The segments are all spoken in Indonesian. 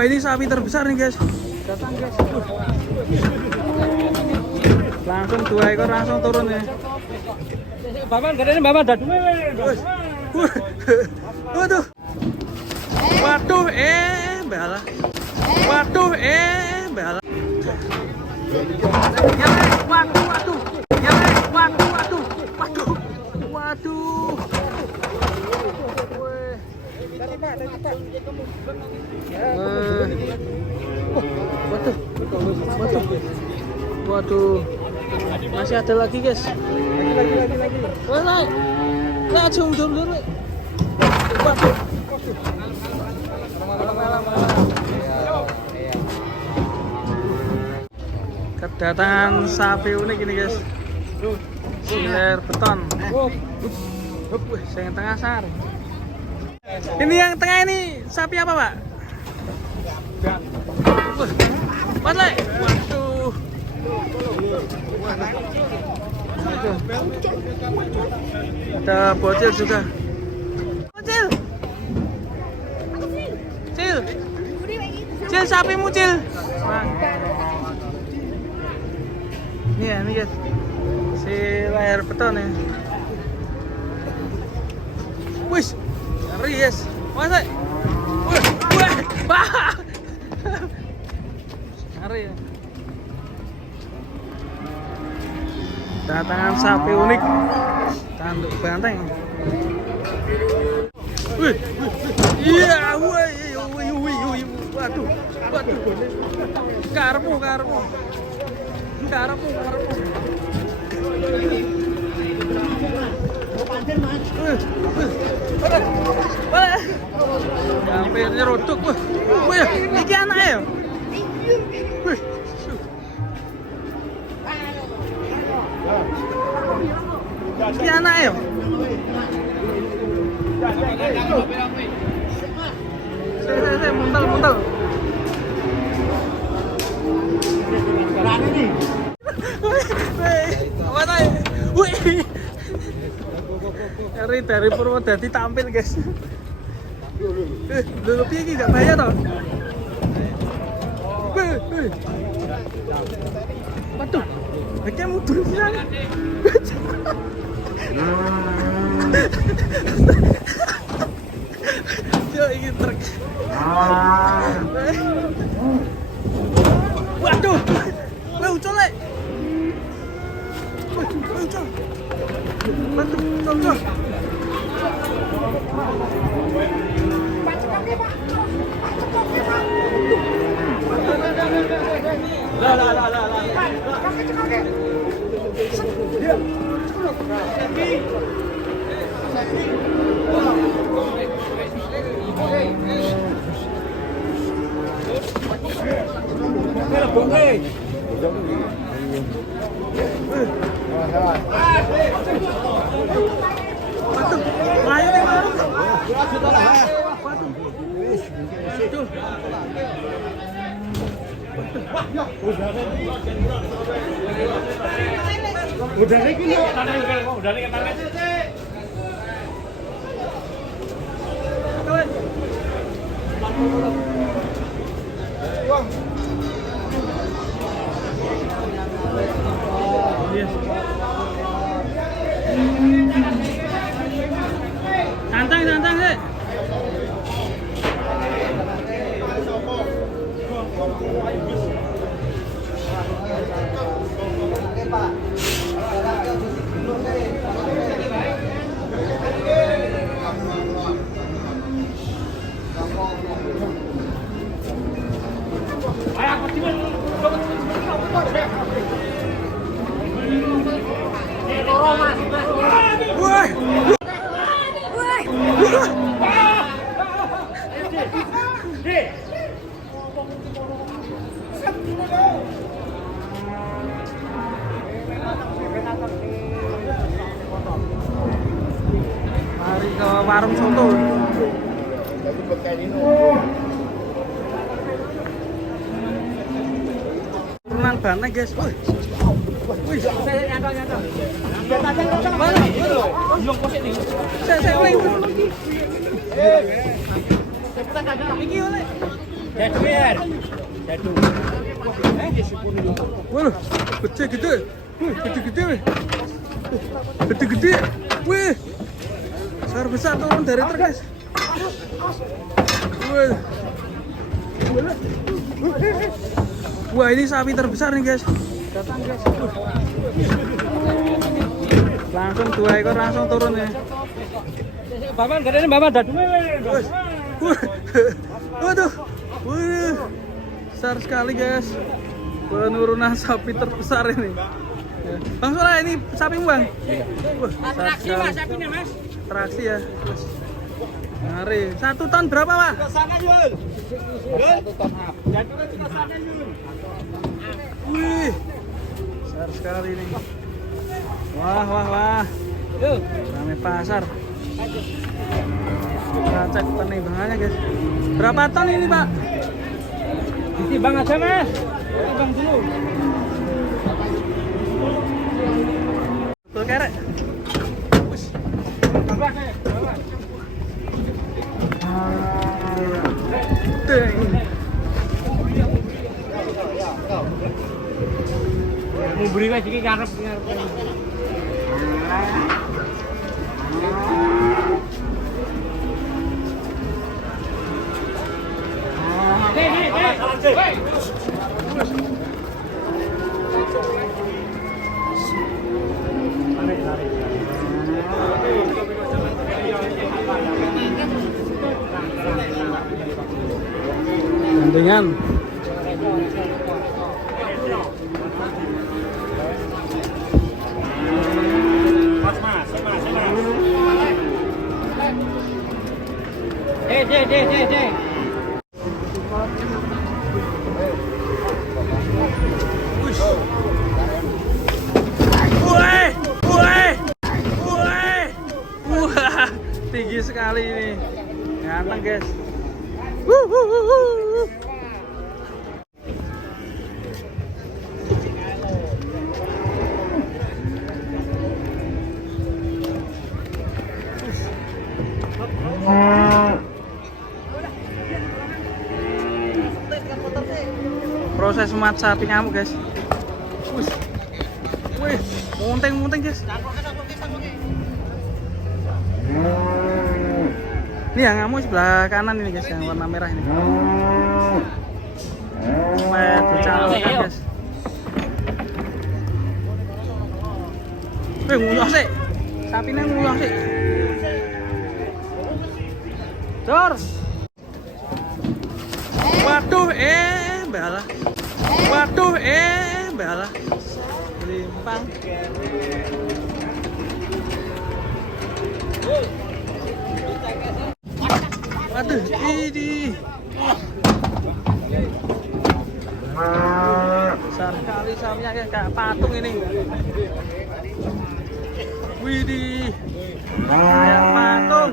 Wah, ini sapi terbesar nih guys. Datang guys. Langsung 2 ekor langsung turun ya. Bapak gadane bapak dadume. Waduh. Waduh, bala. Waduh, bala. Ya, waduh. Ya, waduh. Waduh. Waduh. Masih ada lagi guys. Lagi. Wah, naik. Zoom dulu. Waduh. Kedatangan sapi unik ini guys. Siler beton. Yang tengah sar. Ini yang tengah ini sapi apa pak? Waduh. Ada bocil juga. Cil sapimu Cil. Ini guys. Si layar beton ya. Wih, ngeri guys. Masa? Wah. Ngeri ya. Datangan sapi unik. Tanduk banteng. Wih. Iya, wih. Waduh. Karmu. Sampai nyerodok. Wih, iki anake ya. Wih. Iki anake ya. Saya muntel. Apa tadi? Wih. Dari Purwodadi tampil guys. Dulu piye iki gak bahaya toh? Waduh. Iki mundur pisan. Yo iki truk. Waduh. Wih, ucol lek. Wih, ucol. Ucol. Udah lagi nih, udah lagi kemarin. Wah. Santai sih. Mari ke warung soto. Renang banget guys. Wih, saya nyantol. Mana? Belum posisi nih. Saya lagi. Iki oleh. Jadu ya. Jadu. Waduh, gede. Gede-gede. Wih. Gede-gede. Wih. Besar turun dari truk, guys. Wih. Wah, ini sapi terbesar nih, guys. Datang, guys. Langsung 2 ekor langsung turun ya. Bapak gede ini bapak dadu. Waduh. Wih. Besar sekali, guys. Penurunan sapi terbesar ini. Bang Sola, ini sapimu, Bang? Wah, Traksi mas, sapinya mas. Traksi ya. Mari. 1 ton berapa, Pak? Ke sana Yul. 1 ton half. Jadu ke sana Yul. Wih. Besar sekali ini. Wah. Ramai pasar. Kita cek penimbangannya, guys. Berapa ton ini, Pak? Ditimbang aja mas. Timbang dulu. Betul kerek. Bapak. Deng. Mau beri mas ini ngarep. Gandengan. Mas. Dek. Wah, tinggi sekali ini. Ganteng, guys. Proses mat sapi ngamuk, guys. Wih, munting, guys. Ini yang ngamuk sebelah kanan ini, guys, yang warna merah ini. Sampai bercalonkan, guys. Wih, nguyuh sih. Sapinya nguyuh sih. Dor. Waduh, balah. Limpang. Waduh, ini. Besar sekali sapinya, kayak patung ini. Widih. Kayak patung.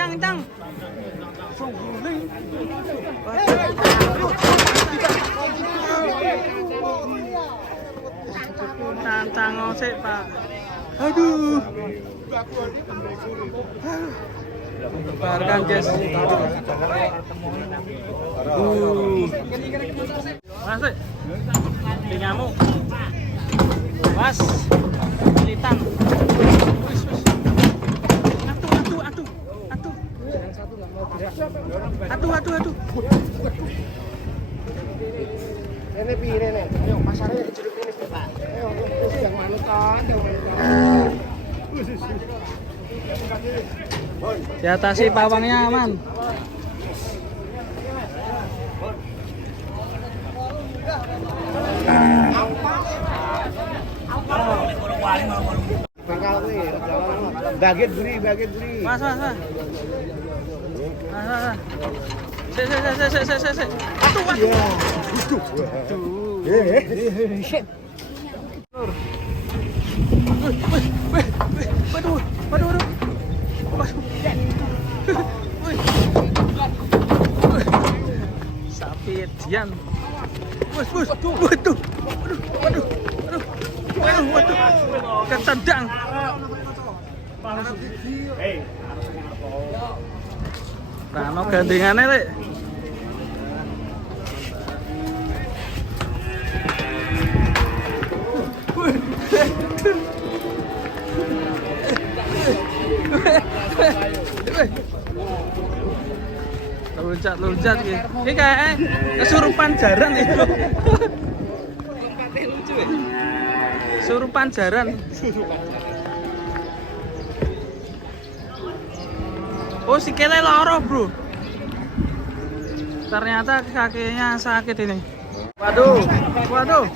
Ganteng. Waduh. Cang. Cancang sih, Pak. Aduh. Tebarkan, guys. Masuk. Di nyamuk. Mas. Litang. Wis. Atuh. Ini pire nih? Ayo pasarnya di jeruk ini, Pak. Ayo, yang manukan. Diatasi pawangnya aman. Baget beri. Mas. Se. Aduh. Shit. Waduh. Jian. Bus. Waduh. Ketendang. Rano gandengane, Lek. Loncat ya. Ini kayak kesurupan jaran itu. Lucu ya. Kesurupan jaran. Oh, sikile loro, Bro. Ternyata kakinya sakit ini. Waduh.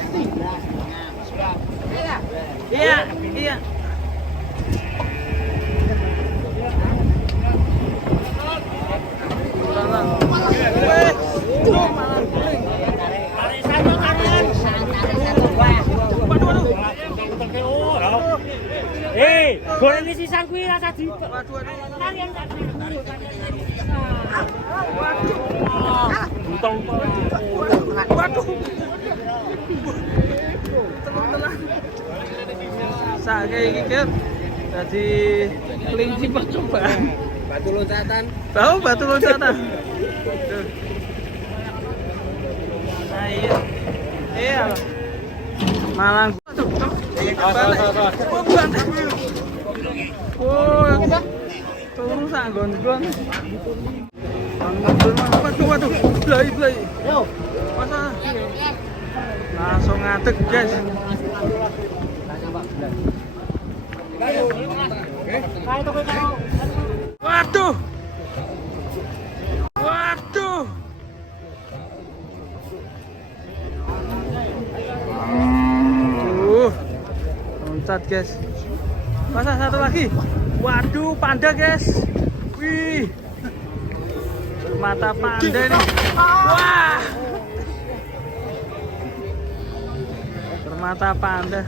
Iya. Goreng isi sang kuwi rasa di. Waduh. Saya iki kan dadi kelinci percobaan. Batu loncatan. Tahu batu loncatan. Nah, iya. Malang. Turun sak gon-gon. Waduh. Blai. Yo. Masa? Langsung ngadeg, guys. Waduh. Loncat, guys. Masa satu lagi. Waduh, panda, guys. Wih. Mata panda nih. Wah. Bermata panda.